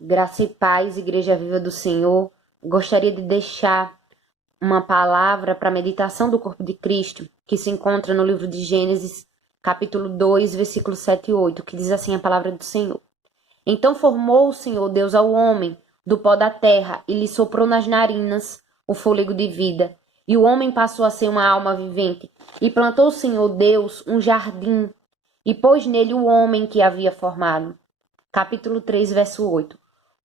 Graça e paz, Igreja Viva do Senhor. Gostaria de deixar uma palavra para a meditação do corpo de Cristo, que se encontra no livro de Gênesis, capítulo 2, versículos 7 e 8, que diz assim a palavra do Senhor. Então formou o Senhor Deus ao homem do pó da terra e lhe soprou nas narinas o fôlego de vida. E o homem passou a ser uma alma vivente. E plantou o Senhor Deus um jardim e pôs nele o homem que havia formado. Capítulo 3, verso 8.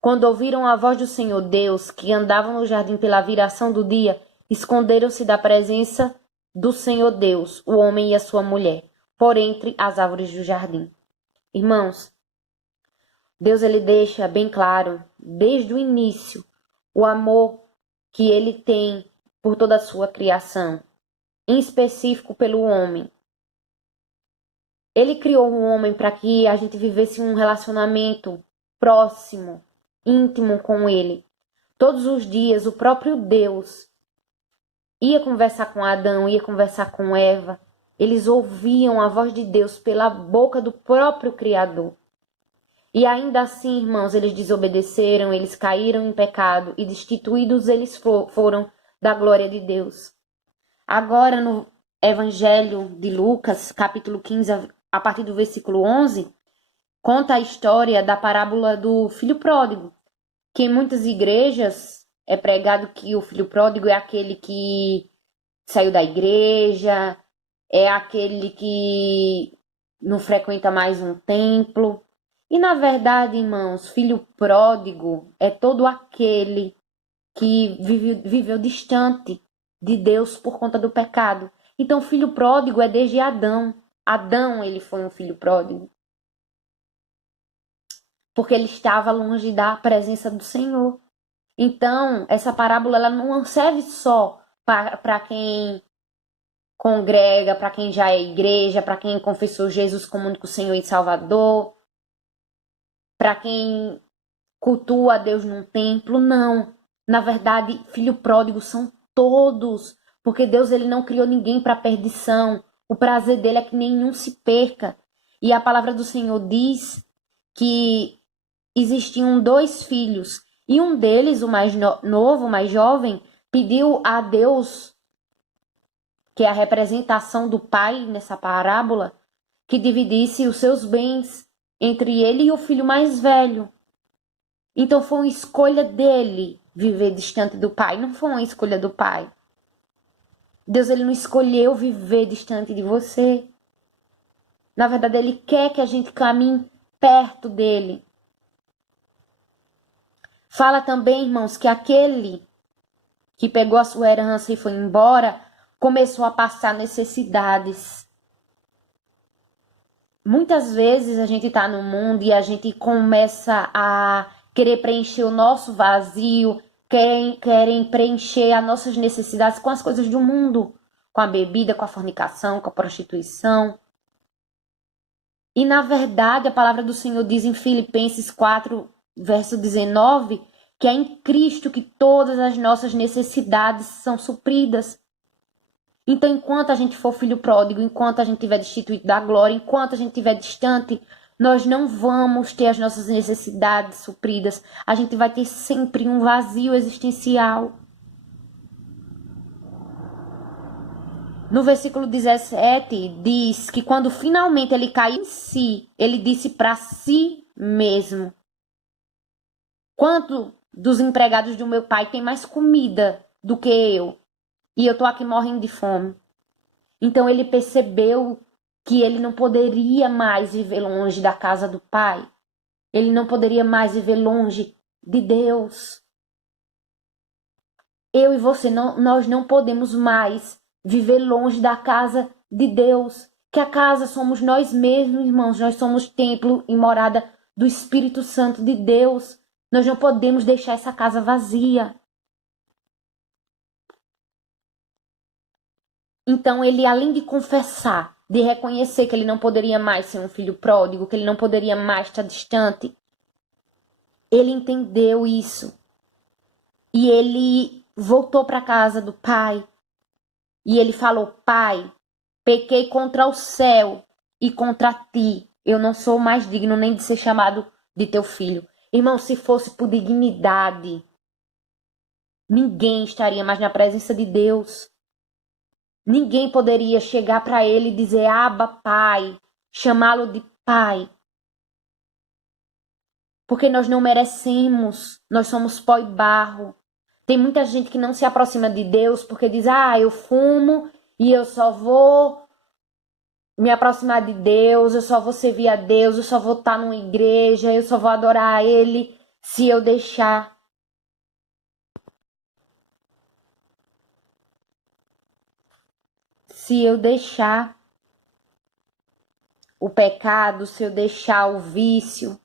Quando ouviram a voz do Senhor Deus, que andava no jardim pela viração do dia, esconderam-se da presença do Senhor Deus, o homem e a sua mulher, por entre as árvores do jardim. Irmãos, Deus ele deixa bem claro, desde o início, o amor que ele tem por toda a sua criação, em específico pelo homem. Ele criou o homem para que a gente vivesse um relacionamento próximo, íntimo com ele. Todos os dias, o próprio Deus ia conversar com Adão, ia conversar com Eva. Eles ouviam a voz de Deus pela boca do próprio Criador. E ainda assim, irmãos, eles desobedeceram, eles caíram em pecado e destituídos eles foram da glória de Deus. Agora, no Evangelho de Lucas, capítulo 15, a partir do versículo 11, conta a história da parábola do filho pródigo, que em muitas igrejas é pregado que o filho pródigo é aquele que saiu da igreja, é aquele que não frequenta mais um templo. E na verdade, irmãos, filho pródigo é todo aquele que viveu distante de Deus por conta do pecado. Então, filho pródigo é desde Adão. Adão, ele foi um filho pródigo. Porque ele estava longe da presença do Senhor. Então, essa parábola ela não serve só para quem congrega, para quem já é igreja, para quem confessou Jesus como único Senhor e Salvador, para quem cultua a Deus num templo, não. Na verdade, filho pródigo são todos, porque Deus ele não criou ninguém para perdição. O prazer dele é que nenhum se perca. E a palavra do Senhor diz que existiam 2 filhos, e um deles, o mais novo, o mais jovem, pediu a Deus, que é a representação do pai nessa parábola, que dividisse os seus bens entre ele e o filho mais velho. Então foi uma escolha dele viver distante do pai, não foi uma escolha do pai. Deus ele não escolheu viver distante de você. Na verdade, ele quer que a gente caminhe perto dele. Fala também, irmãos, que aquele que pegou a sua herança e foi embora, começou a passar necessidades. Muitas vezes a gente está no mundo e a gente começa a querer preencher o nosso vazio, querem preencher as nossas necessidades com as coisas do mundo, com a bebida, com a fornicação, com a prostituição. E na verdade a palavra do Senhor diz em Filipenses 4, verso 19, que é em Cristo que todas as nossas necessidades são supridas. Então, enquanto a gente for filho pródigo, enquanto a gente estiver destituído da glória, enquanto a gente estiver distante, nós não vamos ter as nossas necessidades supridas. A gente vai ter sempre um vazio existencial. No versículo 17, diz que quando finalmente ele caiu em si, ele disse para si mesmo: quanto dos empregados do meu pai tem mais comida do que eu? E eu tô aqui morrendo de fome. Então ele percebeu que ele não poderia mais viver longe da casa do pai. Ele não poderia mais viver longe de Deus. Eu e você, nós não podemos mais viver longe da casa de Deus. Que a casa somos nós mesmos, irmãos. Nós somos templo e morada do Espírito Santo de Deus. Nós não podemos deixar essa casa vazia. Então ele, além de confessar, de reconhecer que ele não poderia mais ser um filho pródigo, que ele não poderia mais estar distante, ele entendeu isso. E ele voltou para a casa do pai. E ele falou: pai, pequei contra o céu e contra ti. Eu não sou mais digno nem de ser chamado de teu filho. Irmão, se fosse por dignidade, ninguém estaria mais na presença de Deus. Ninguém poderia chegar para ele e dizer, Abba, Pai, chamá-lo de Pai. Porque nós não merecemos, nós somos pó e barro. Tem muita gente que não se aproxima de Deus porque diz, eu fumo e eu só vou me aproximar de Deus, eu só vou servir a Deus, eu só vou estar numa igreja, eu só vou adorar a Ele se eu deixar. Se eu deixar o pecado, se eu deixar o vício.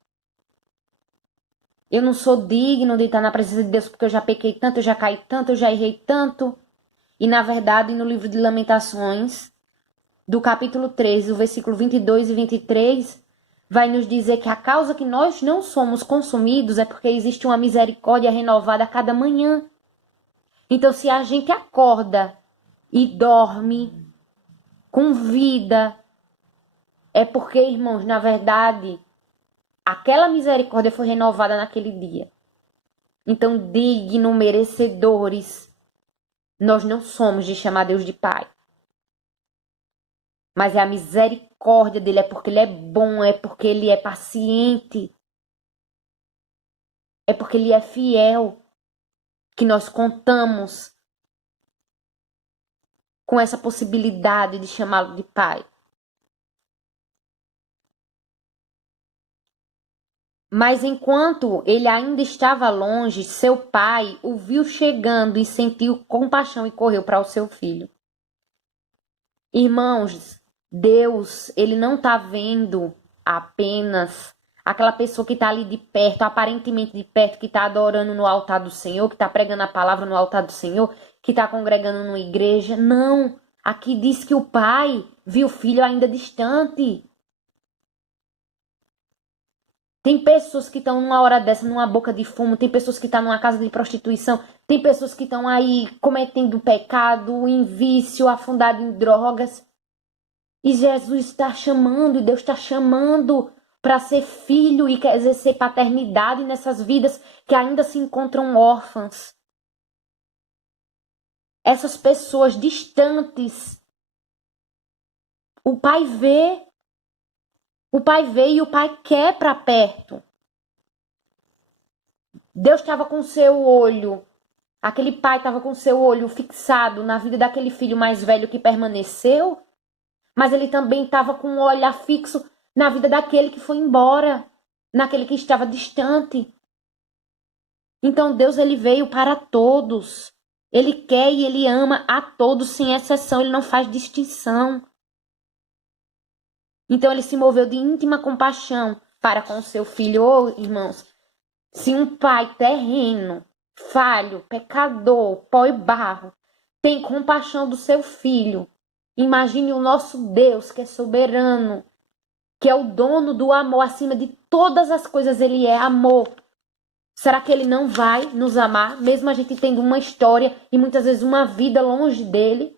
Eu não sou digno de estar na presença de Deus porque eu já pequei tanto, eu já caí tanto, eu já errei tanto. E na verdade, no livro de Lamentações, do capítulo 3, o versículo 22 e 23, vai nos dizer que a causa que nós não somos consumidos é porque existe uma misericórdia renovada a cada manhã. Então, se a gente acorda e dorme com vida, é porque, irmãos, na verdade, aquela misericórdia foi renovada naquele dia. Então, digno, merecedores, nós não somos de chamar Deus de Pai. Mas é a misericórdia dele, é porque ele é bom, é porque ele é paciente, é porque ele é fiel, que nós contamos com essa possibilidade de chamá-lo de Pai. Mas enquanto ele ainda estava longe, seu pai o viu chegando e sentiu compaixão e correu para o seu filho. Irmãos, Deus, ele não está vendo apenas aquela pessoa que está ali de perto, aparentemente de perto, que está adorando no altar do Senhor, que está pregando a palavra no altar do Senhor, que está congregando numa igreja. Não, aqui diz que o pai viu o filho ainda distante. Tem pessoas que estão numa hora dessa, numa boca de fumo, tem pessoas que estão numa casa de prostituição, tem pessoas que estão aí cometendo pecado, em vício, afundado em drogas. E Jesus está chamando, e Deus está chamando para ser filho e quer exercer paternidade nessas vidas que ainda se encontram órfãs. Essas pessoas distantes, o Pai vê. O pai vê e o pai quer para perto. Deus estava com seu olho, aquele pai estava com seu olho fixado na vida daquele filho mais velho que permaneceu, mas ele também estava com um olhar fixo na vida daquele que foi embora, naquele que estava distante. Então Deus, ele veio para todos. Ele quer e ele ama a todos sem exceção, ele não faz distinção. Então ele se moveu de íntima compaixão para com seu filho. Oh, irmãos, se um pai terreno, falho, pecador, pó e barro, tem compaixão do seu filho, imagine o nosso Deus que é soberano, que é o dono do amor, acima de todas as coisas ele é amor. Será que ele não vai nos amar, mesmo a gente tendo uma história e muitas vezes uma vida longe dele?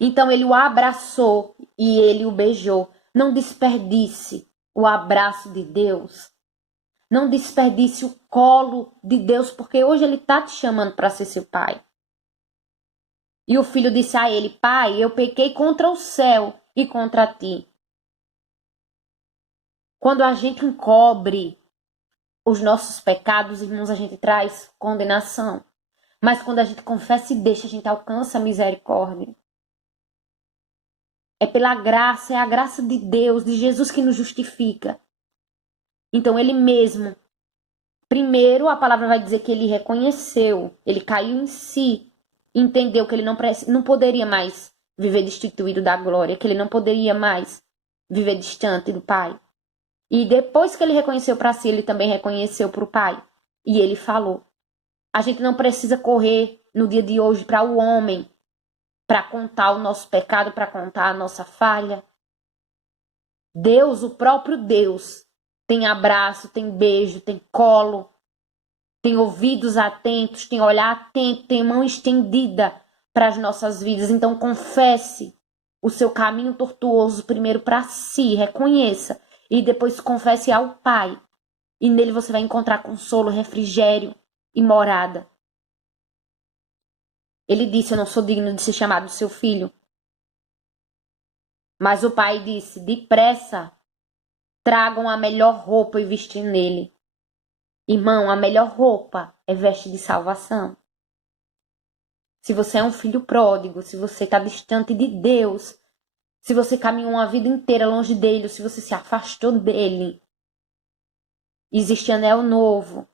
Então ele o abraçou e ele o beijou. Não desperdice o abraço de Deus. Não desperdice o colo de Deus, porque hoje ele está te chamando para ser seu pai. E o filho disse a ele, pai, eu pequei contra o céu e contra ti. Quando a gente encobre os nossos pecados, irmãos, a gente traz condenação. Mas quando a gente confessa e deixa, a gente alcança a misericórdia. É pela graça, é a graça de Deus, de Jesus que nos justifica. Então ele mesmo, primeiro a palavra vai dizer que ele reconheceu, ele caiu em si, entendeu que ele não poderia mais viver destituído da glória, que ele não poderia mais viver distante do Pai. E depois que ele reconheceu para si, ele também reconheceu para o Pai. E ele falou. A gente não precisa correr no dia de hoje para o homem, para contar o nosso pecado, para contar a nossa falha. Deus, o próprio Deus, tem abraço, tem beijo, tem colo, tem ouvidos atentos, tem olhar atento, tem mão estendida para as nossas vidas. Então confesse o seu caminho tortuoso primeiro para si, reconheça e depois confesse ao Pai. E nele você vai encontrar consolo, refrigério e morada. Ele disse: eu não sou digno de ser chamado seu filho. Mas o pai disse: depressa, tragam a melhor roupa e vestir nele. Irmão, a melhor roupa é veste de salvação. Se você é um filho pródigo, se você está distante de Deus, se você caminhou uma vida inteira longe dele, se você se afastou dele, existe anel novo,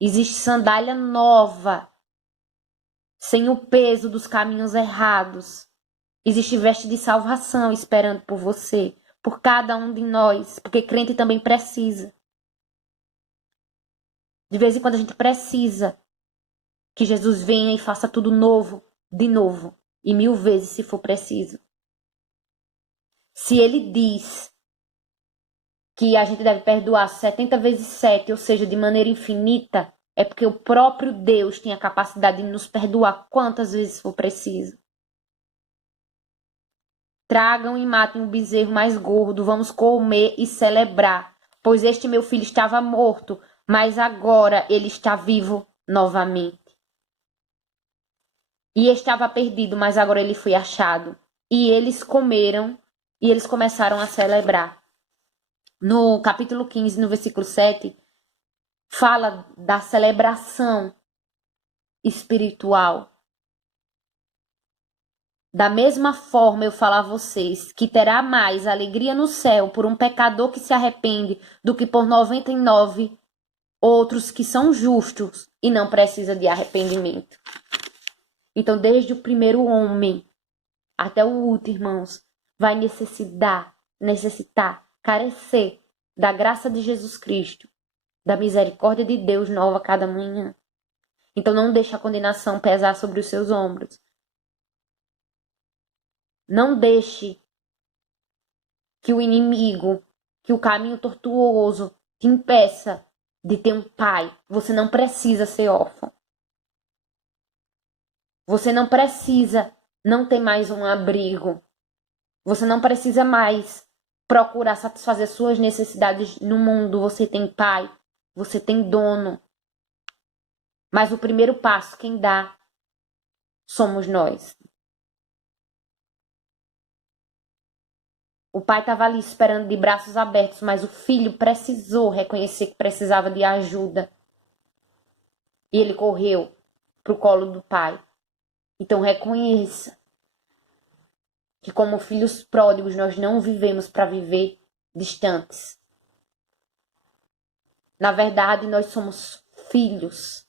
existe sandália nova, sem o peso dos caminhos errados. Existe veste de salvação esperando por você, por cada um de nós, porque crente também precisa. De vez em quando a gente precisa que Jesus venha e faça tudo novo, de novo, e 1000 vezes se for preciso. Se ele diz que a gente deve perdoar 70 vezes 7, ou seja, de maneira infinita, é porque o próprio Deus tem a capacidade de nos perdoar quantas vezes for preciso. Tragam e matem o bezerro mais gordo, vamos comer e celebrar, pois este meu filho estava morto, mas agora ele está vivo novamente. E estava perdido, mas agora ele foi achado. E eles comeram e eles começaram a celebrar. No capítulo 15, no versículo 7, fala da celebração espiritual. Da mesma forma eu falo a vocês que terá mais alegria no céu por um pecador que se arrepende do que por 99 outros que são justos e não precisam de arrependimento. Então, desde o primeiro homem até o último, irmãos, vai necessitar, carecer da graça de Jesus Cristo, da misericórdia de Deus nova a cada manhã. Então, não deixe a condenação pesar sobre os seus ombros. Não deixe que o inimigo, que o caminho tortuoso te impeça de ter um pai. Você não precisa ser órfão. Você não precisa não ter mais um abrigo. Você não precisa mais procurar satisfazer suas necessidades no mundo. Você tem pai, você tem dono. Mas o primeiro passo, quem dá, somos nós. O pai estava ali esperando de braços abertos, mas o filho precisou reconhecer que precisava de ajuda. E ele correu para o colo do pai. Então reconheça que como filhos pródigos nós não vivemos para viver distantes. Na verdade, nós somos filhos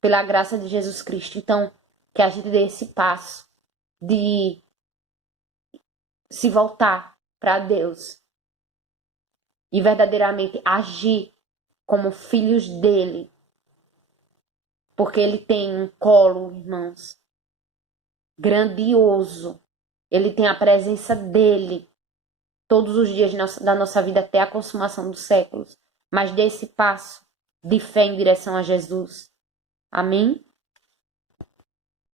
pela graça de Jesus Cristo. Então, que a gente dê esse passo de se voltar para Deus e verdadeiramente agir como filhos dele, porque ele tem um colo, irmãos, grandioso. Ele tem a presença dele todos os dias da nossa vida até a consumação dos séculos. Mas dê esse passo de fé em direção a Jesus. Amém?